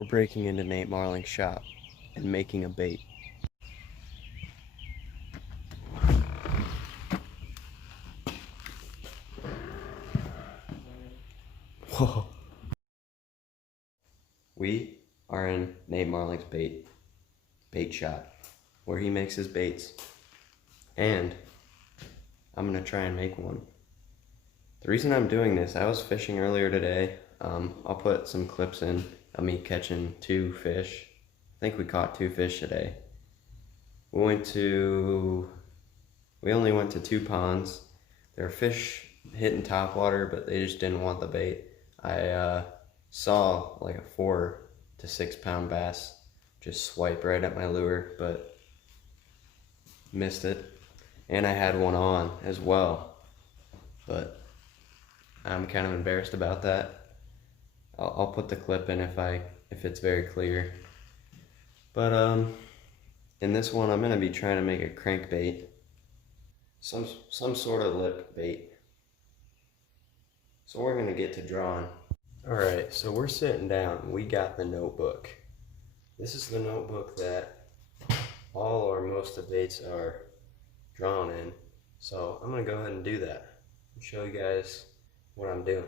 We're breaking into Nate Marling's shop and making a bait. Whoa. We are in Nate Marling's bait shop where he makes his baits. And I'm gonna try and make one. The reason I'm doing this, I was fishing earlier today. I'll put some clips in of me catching 2 fish. I think we caught 2 fish today. We only went to 2 ponds. There were fish hitting top water, but they just didn't want the bait. I saw like a 4 to 6 pound bass just swipe right at my lure, but missed it. And I had one on as well, but I'm kind of embarrassed about that. I'll put the clip in if it's very clear. But in this one, I'm gonna be trying to make a crankbait, some sort of lip bait. So we're gonna get to drawing. All right, so we're sitting down. We got the notebook. This is the notebook that all or most of baits are drawn in. So I'm gonna go ahead and do that and show you guys what I'm doing.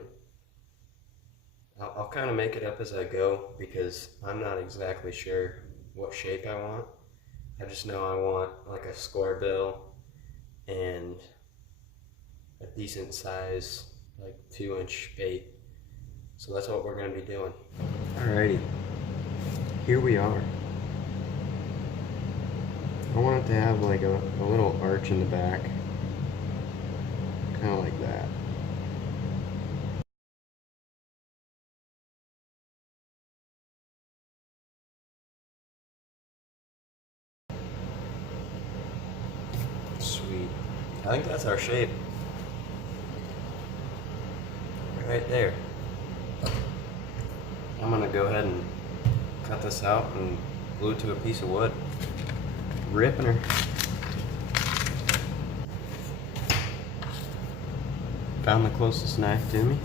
I'll kind of make it up as I go because I'm not exactly sure what shape I want. I just know I want like a square bill and a decent size, like 2-inch bait. So that's what we're going to be doing. Alrighty, here we are. I want it to have like a little arch in the back, kind of like that. Sweet. I think that's our shape. Right there. I'm gonna go ahead and cut this out and glue it to a piece of wood. Ripping her. Found the closest knife to me.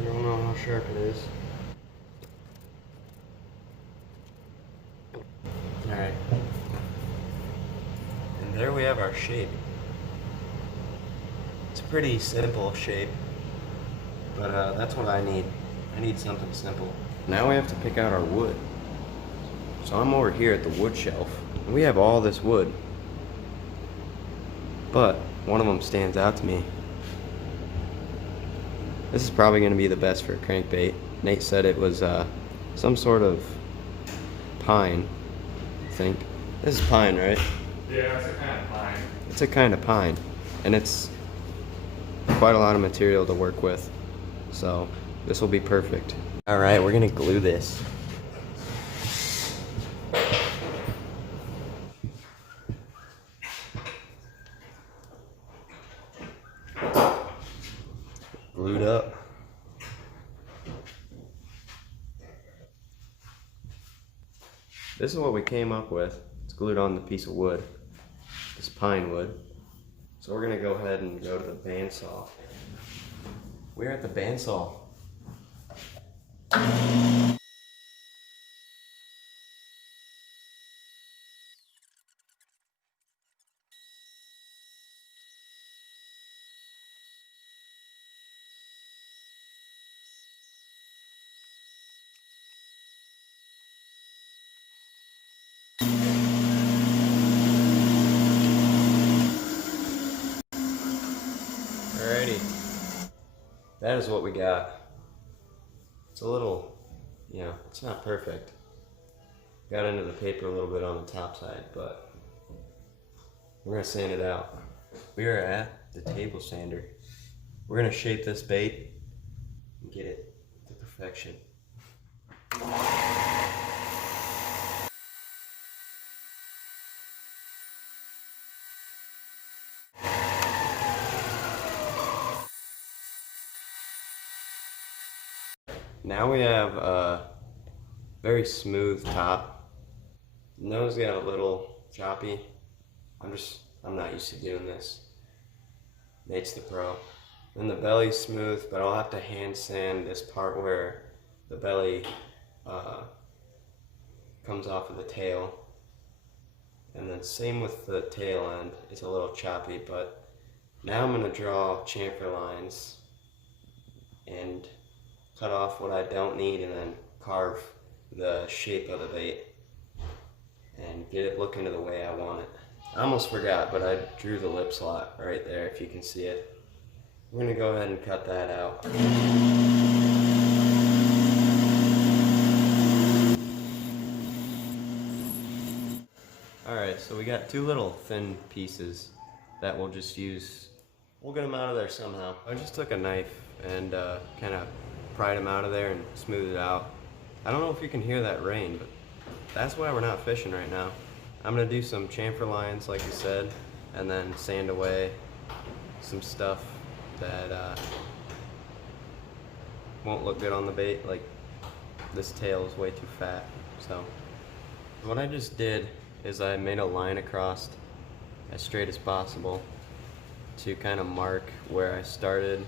I don't know how sharp it is. Alright. And there we have our shape. It's a pretty simple shape, but that's what I need. I need something simple. Now we have to pick out our wood. So I'm over here at the wood shelf, and we have all this wood. But one of them stands out to me. This is probably going to be the best for a crankbait. Nate said it was some sort of pine, I think. This is pine, right? Yeah, it's a kind of pine. It's a kind of pine, and it's quite a lot of material to work with. So this will be perfect. All right, we're gonna glue this. Glued up. This is what we came up with. It's glued on the piece of wood, this pine wood. So we're gonna go ahead and go to the bandsaw. We're at the bandsaw. Alrighty, that is what we got. It's a little, it's not perfect. Got into the paper a little bit on the top side, but we're gonna sand it out. We are at the table sander. We're gonna shape this bait and get it to perfection. Now we have a very smooth top. Nose got a little choppy. I'm not used to doing this. Nate's the pro. Then the belly's smooth, but I'll have to hand sand this part where the belly comes off of the tail. And then same with the tail end, it's a little choppy, but now I'm gonna draw chamfer lines and cut off what I don't need and then carve the shape of the bait and get it looking to the way I want it. I almost forgot, but I drew the lip slot right there if you can see it. We're gonna go ahead and cut that out. Alright, so we got two little thin pieces that we'll just use. We'll get them out of there somehow. I just took a knife and kind of pried them out of there and smoothed it out. I don't know if you can hear that rain, but that's why we're not fishing right now. I'm gonna do some chamfer lines like you said, and then sand away some stuff that won't look good on the bait, like this tail is way too fat. So what I just did is I made a line across as straight as possible to kind of mark where I started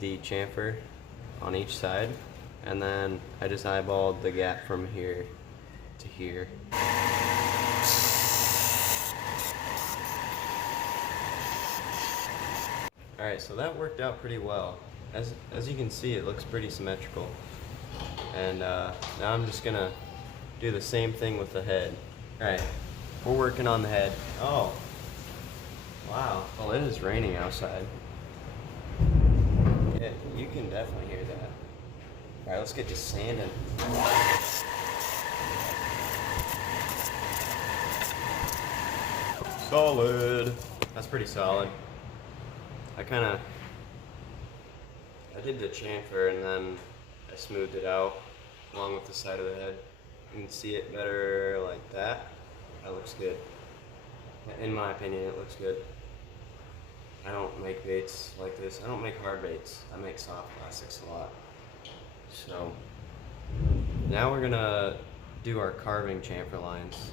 the chamfer on each side, and then I just eyeballed the gap from here to here. Alright, so that worked out pretty well. As you can see, it looks pretty symmetrical. And now I'm just gonna do the same thing with the head. Alright, we're working on the head. Oh, wow. Well, it is raining outside. Yeah, you can definitely hear that. Alright, let's get to sanding. Solid. That's pretty solid. I did the chamfer and then I smoothed it out along with the side of the head. You can see it better like that. That looks good. In my opinion, it looks good. I don't make baits like this. I don't make hard baits. I make soft plastics a lot. So now we're gonna do our carving chamfer lines,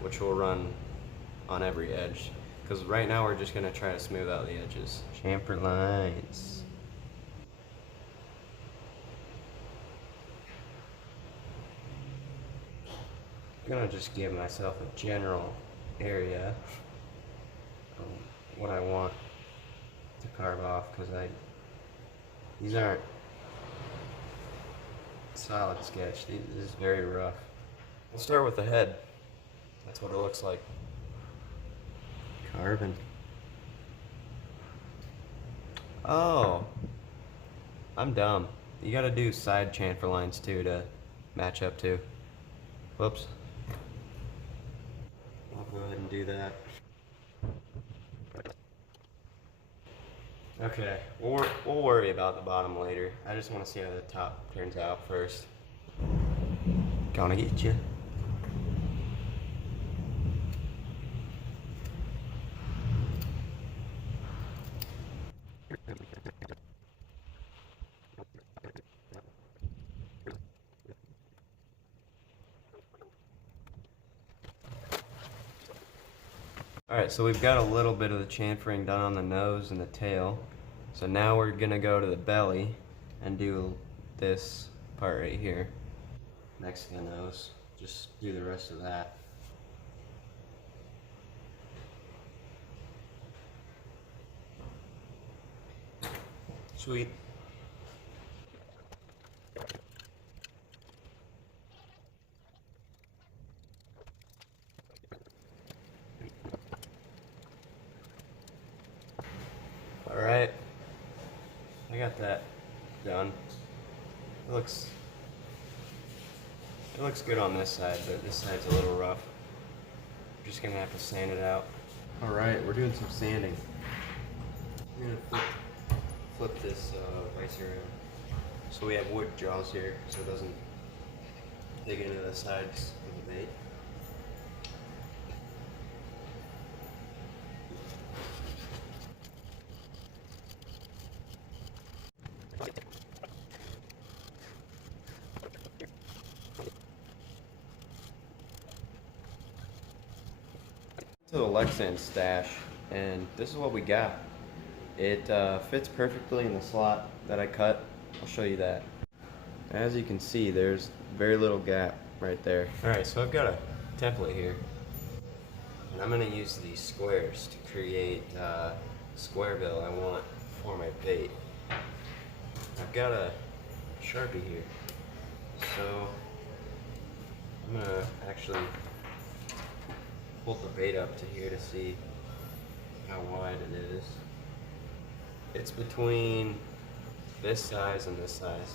which will run on every edge. Because right now we're just gonna try to smooth out the edges. Chamfer lines. I'm gonna just give myself a general area of what I want to carve off, because these aren't solid sketch. This is very rough. We'll start with the head. That's what it looks like. Carving. Oh, I'm dumb. You gotta do side chamfer lines too to match up to. Whoops. I'll go ahead and do that. Okay, we'll worry about the bottom later. I just want to see how the top turns out first. Gonna get you. Alright, so we've got a little bit of the chamfering done on the nose and the tail. So now we're gonna go to the belly and do this part right here next to the nose. Just do the rest of that. Sweet. Alright, I got that done. It looks good on this side, but this side's a little rough. I'm just gonna have to sand it out. Alright, we're doing some sanding. I'm gonna flip this vise around. So we have wood jaws here, so it doesn't dig into the sides of the bait. To the Lexan stash, and this is what we got. It fits perfectly in the slot that I cut. I'll show you that. As you can see, there's very little gap right there. Alright, so I've got a template here. And I'm going to use these squares to create square bill I want for my bait. I've got a Sharpie here. So I'm going to actually hold the bait up to here to see how wide it is. It's between this size and this size.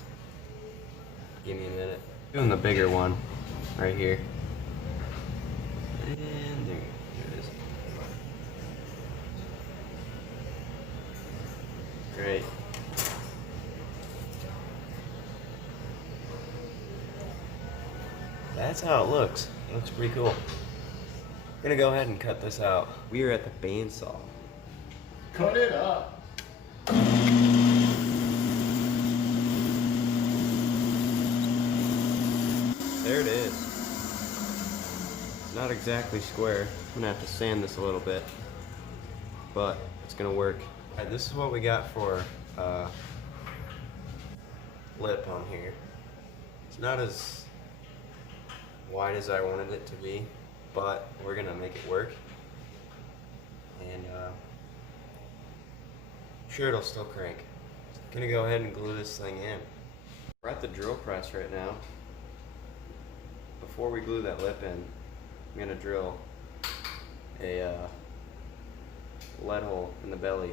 Give me a minute. Doing the bigger one right here. And there it is. Great. That's how it looks. It looks pretty cool. I'm gonna go ahead and cut this out. We are at the bandsaw. Cut it up. There it is. Not exactly square. I'm gonna have to sand this a little bit, but it's gonna work. Alright, this is what we got for lip on here. It's not as wide as I wanted it to be, but we're gonna make it work. And I'm sure it'll still crank. Gonna go ahead and glue this thing in. We're at the drill press right now. Before we glue that lip in, I'm gonna drill a lead hole in the belly.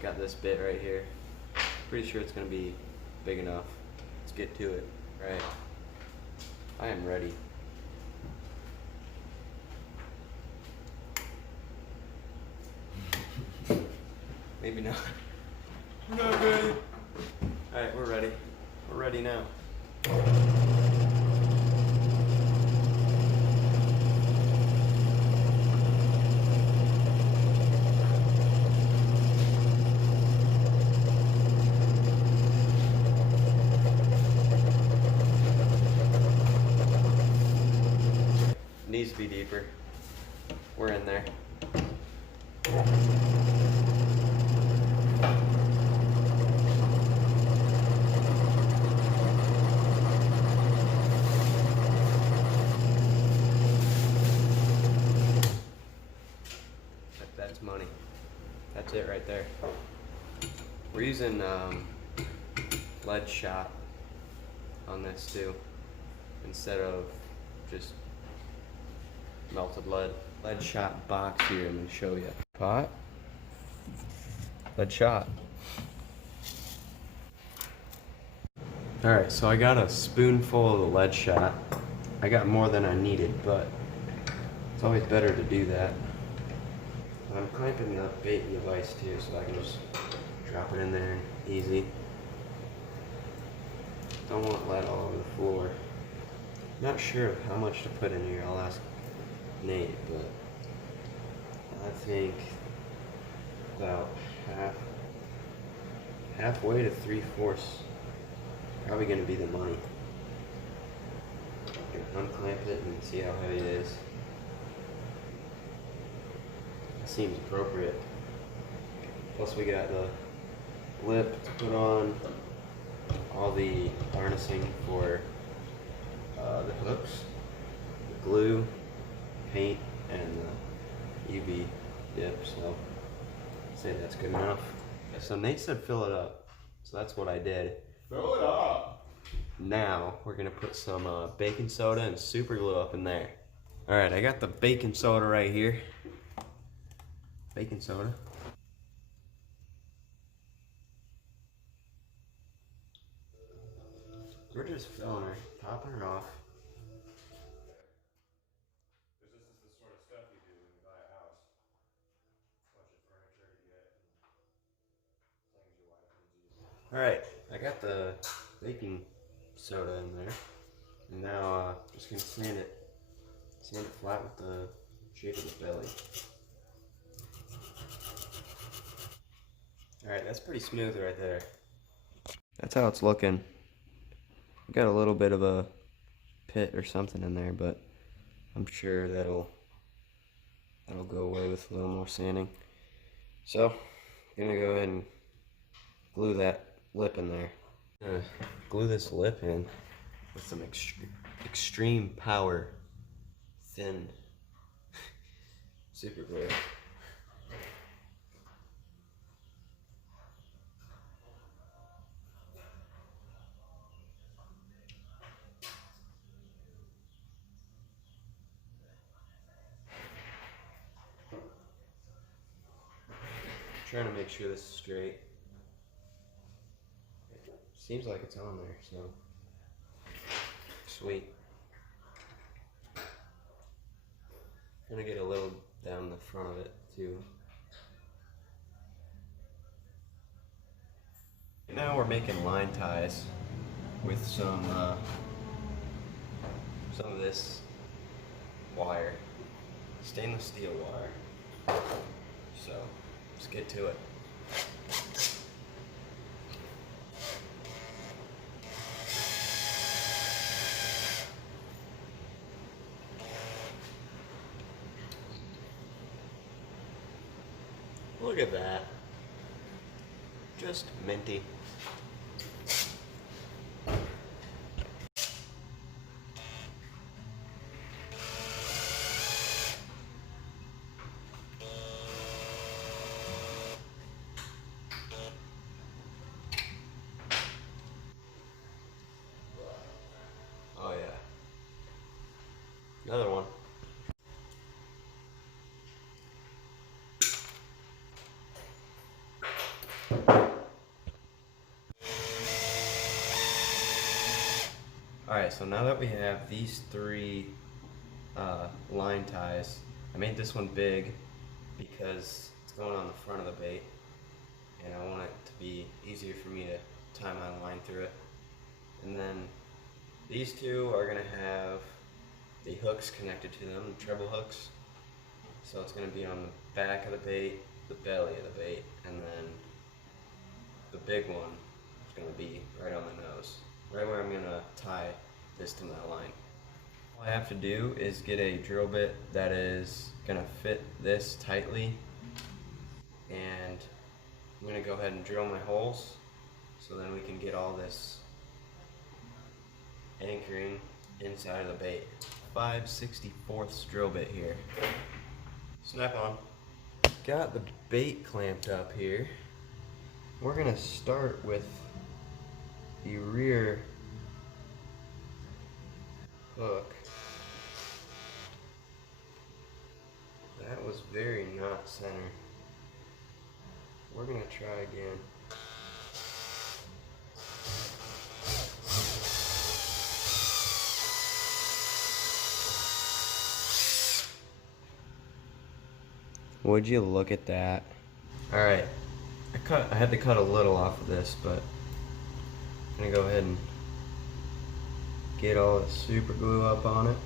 Got this bit right here. Pretty sure it's gonna be big enough. Let's get to it. Right. I am ready. Maybe not. We're not ready. Alright, we're ready. We're ready now. Needs to be deeper. We're in there. That's money. That's it right there. We're using lead shot on this too, instead of just melted lead. Lead shot box here, I'm gonna show you. Pot. Lead shot. Alright, so I got a spoonful of the lead shot. I got more than I needed, but it's always better to do that. I'm clamping the bait device too, so I can just drop it in there easy. Don't want lead all over the floor. Not sure of how much to put in here. I'll ask Nate, but I think about halfway to 3/4 probably gonna be the money. Gonna unclamp it and see how heavy it is. That seems appropriate. Plus we got the lip to put on, all the harnessing for the hooks, the glue, paint, and the UV dip, so I'd say that's good enough. So Nate said fill it up, so that's what I did. Fill it up. Now we're gonna put some baking soda and super glue up in there. Alright, I got the baking soda right here. Baking soda. We're just filling her, topping her off. This is the sort of stuff you do when you buy a house. A bunch of furniture to get and things your wife needs you to do. Alright, I got the baking soda in there. And now just gonna sand it flat with the shape of the belly. Alright, that's pretty smooth right there. That's how it's looking. Got a little bit of a pit or something in there, but I'm sure that'll go away with a little more sanding. So, gonna go ahead and glue that lip in there. Glue this lip in with some extreme power thin super glue. Trying to make sure this is straight. Seems like it's on there, so sweet. Gonna get a little down the front of it too. Now we're making line ties with some of this wire, stainless steel wire. So let's get to it. Look at that. Just minty. Oh yeah. Another one. Alright, so now that we have these three line ties, I made this one big because it's going on the front of the bait, and I want it to be easier for me to tie my line through it. And then these two are going to have the hooks connected to them, treble hooks. So it's going to be on the back of the bait, the belly of the bait, and then the big one is going to be right on the nose, right where I'm going to tie this to my line. All I have to do is get a drill bit that is going to fit this tightly, and I'm going to go ahead and drill my holes so then we can get all this anchoring inside of the bait. 5/64 drill bit here. Snap on. Got the bait clamped up here. We're gonna start with the rear hook. That was very not center. We're gonna try again. Would you look at that? Alright, I had to cut a little off of this, but I'm gonna go ahead and get all the super glue up on it.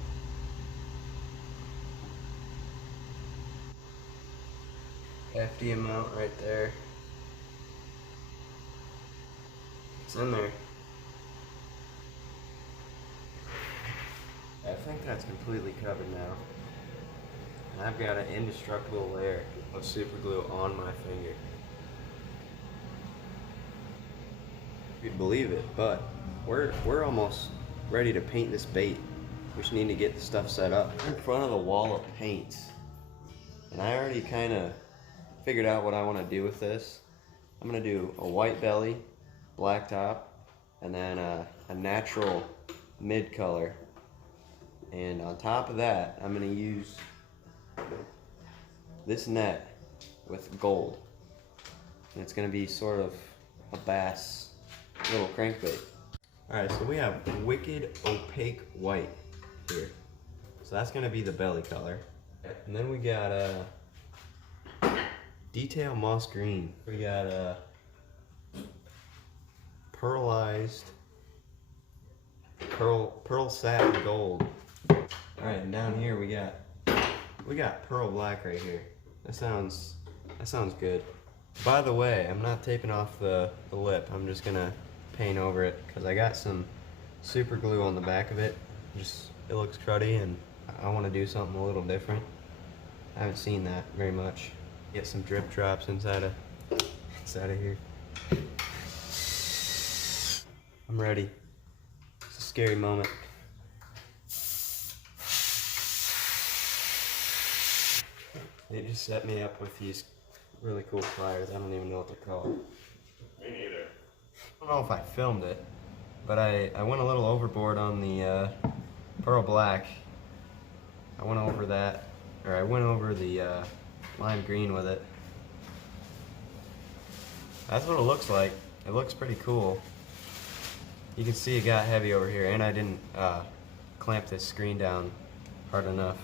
Hefty amount right there. It's in there. I think that's completely covered now. And I've got an indestructible layer of super glue on my finger. If you'd believe it, but we're almost ready to paint this bait. We just need to get the stuff set up. I'm in front of the wall of paints, and I already kind of figured out what I want to do with this. I'm gonna do a white belly, black top, and then a natural mid color. And on top of that, I'm gonna use this net with gold, and it's going to be sort of a bass little crankbait. Alright, so we have wicked opaque white here, so that's going to be the belly color. And then we got detail moss green. We got pearlized pearl satin gold. Alright, and down here we got pearl black right here. That sounds good. By the way, I'm not taping off the lip. I'm just gonna paint over it because I got some super glue on the back of it. It looks cruddy, and I want to do something a little different. I haven't seen that very much. Get some drip drops inside of here. I'm ready. It's a scary moment. They just set me up with these really cool pliers. I don't even know what they're called. Me neither. I don't know if I filmed it, but I went a little overboard on the pearl black. I went over the lime green with it. That's what it looks like. It looks pretty cool. You can see it got heavy over here, and I didn't clamp this screen down hard enough.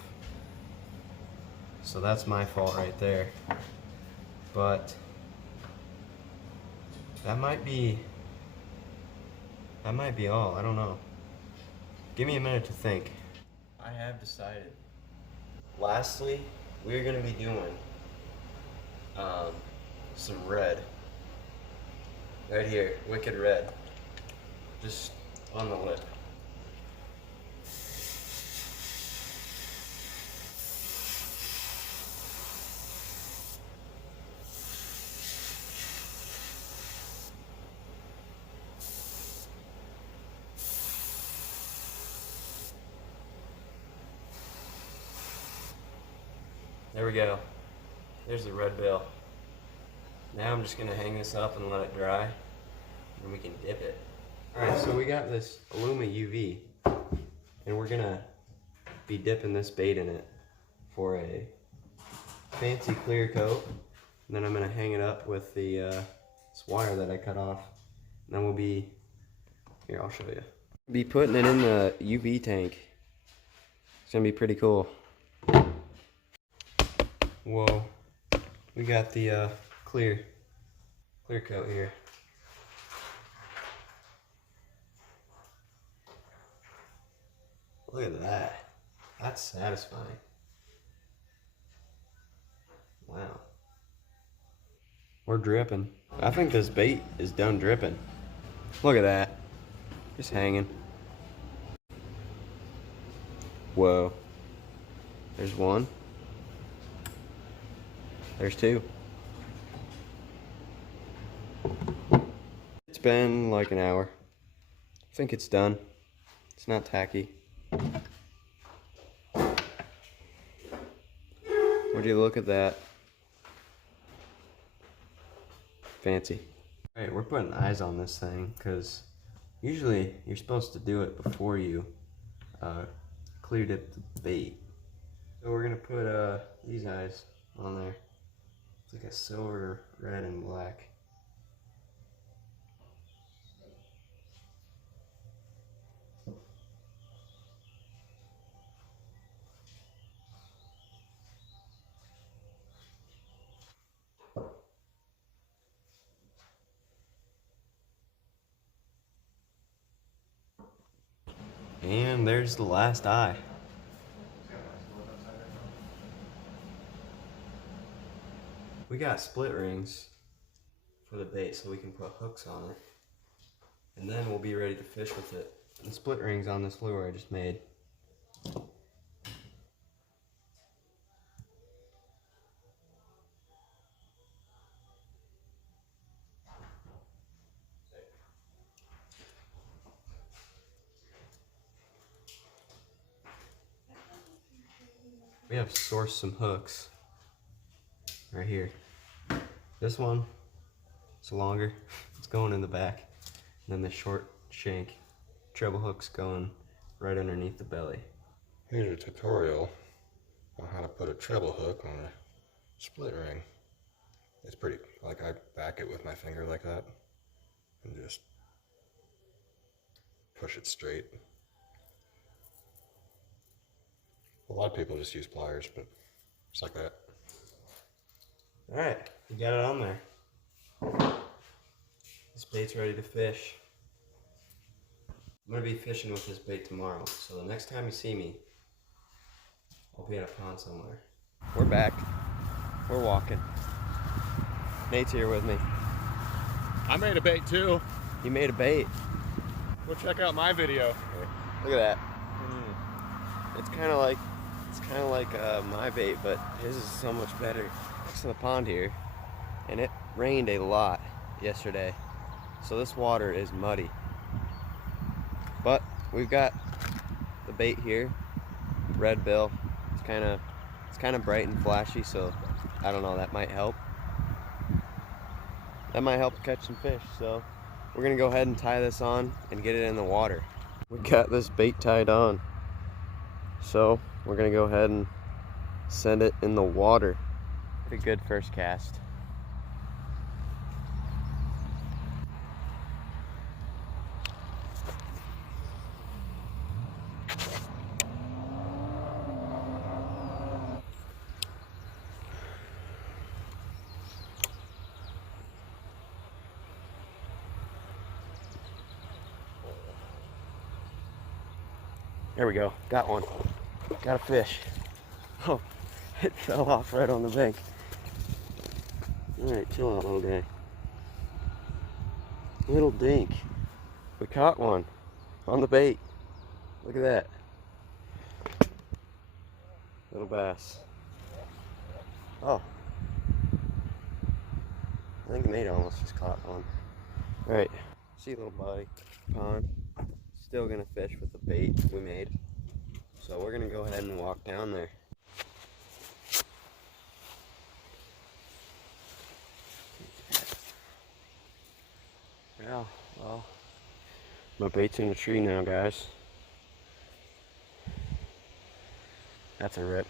So that's my fault right there. But that might be all. I don't know. Give me a minute to think. I have decided. Lastly, we're gonna be doing some red. Right here, wicked red. Just on the lip. There we go. There's the red bill. Now I'm just gonna hang this up and let it dry, and we can dip it. Alright, so we got this Illuma UV, and we're gonna be dipping this bait in it for a fancy clear coat. And then I'm gonna hang it up with the this wire that I cut off. And then we'll be, here, I'll show you. Be putting it in the UV tank. It's gonna be pretty cool. Whoa, we got the clear coat here. Look at that. That's satisfying. Wow. We're dripping. I think this bait is done dripping. Look at that. Just hanging. Whoa. There's one. There's two. It's been like an hour. I think it's done. It's not tacky. Would you look at that? Fancy. Alright, we're putting eyes on this thing because usually you're supposed to do it before you clear dip the bait. So we're gonna put these eyes on there. It's like a silver, red, and black. And there's the last eye. We got split rings for the bait so we can put hooks on it. And then we'll be ready to fish with it. And split rings on this lure I just made. We have sourced some hooks right here. This one, it's longer, it's going in the back. And then the short shank treble hook's going right underneath the belly. Here's a tutorial on how to put a treble hook on a split ring. It's pretty, like I back it with my finger like that and just push it straight. A lot of people just use pliers, but it's like that. Alright, you got it on there. This bait's ready to fish. I'm gonna be fishing with this bait tomorrow, so the next time you see me, I'll be at a pond somewhere. We're back. We're walking. Nate's here with me. I made a bait too. You made a bait. Go check out my video. Look at that. It's kind of like my bait, but his is so much better. Next to the pond here, and it rained a lot yesterday, so this water is muddy. But we've got the bait here, red bill. It's kind of bright and flashy, so I don't know, that might help. That might help to catch some fish. So we're gonna go ahead and tie this on and get it in the water. We got this bait tied on, so we're gonna go ahead and send it in the water. A good first cast. There we go, got one. Got a fish. Oh, it fell off right on the bank. All right, chill out, little guy. Little dink. We caught one on the bait. Look at that. Little bass. Oh. I think Nate almost just caught one. All right, see little buddy. Pond. Still gonna fish with the bait we made. So we're gonna go ahead and walk down there. Yeah, well, my bait's in the tree now, guys. That's a rip.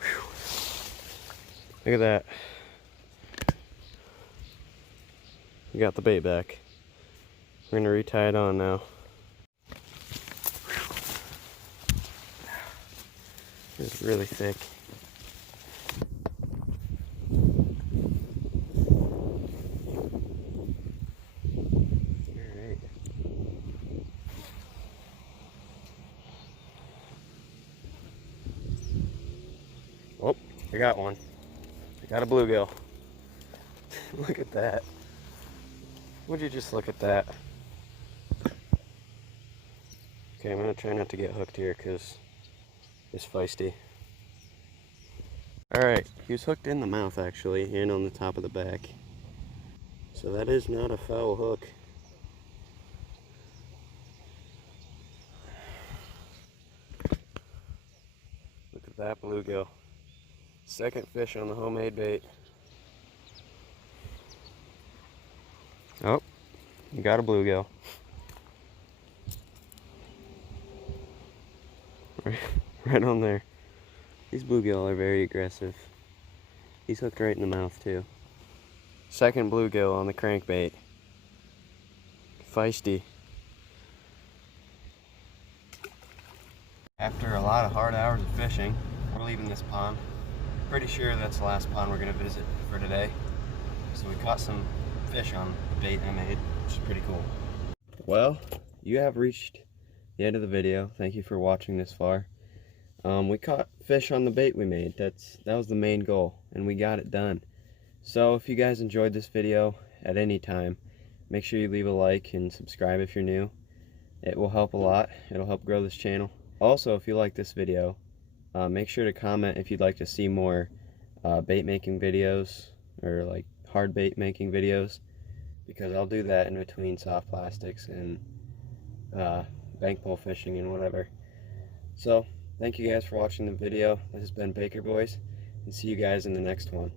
Whew. Look at that. We got the bait back. We're gonna retie it on now. It's really thick. Alright. Oh, I got one. I got a bluegill. Look at that. Would you just look at that? Okay, I'm gonna try not to get hooked here because it's feisty. Alright, he was hooked in the mouth actually, and on the top of the back. So that is not a foul hook. Look at that bluegill. Second fish on the homemade bait. Oh, you got a bluegill. Right on there. These bluegill are very aggressive. He's hooked right in the mouth too. Second bluegill on the crankbait. Feisty. After a lot of hard hours of fishing, we're leaving this pond. Pretty sure that's the last pond we're gonna visit for today. So we caught some fish on the bait I made, which is pretty cool. Well, you have reached the end of the video. Thank you for watching this far. We caught fish on the bait we made. That was the main goal, and we got it done. So if you guys enjoyed this video at any time, make sure you leave a like and subscribe if you're new. It will help a lot. It'll help grow this channel. Also, if you like this video, make sure to comment if you'd like to see more bait making videos, or like hard bait making videos, because I'll do that in between soft plastics and bank pole fishing and whatever. So thank you guys for watching the video. This has been Baker Boys, and see you guys in the next one.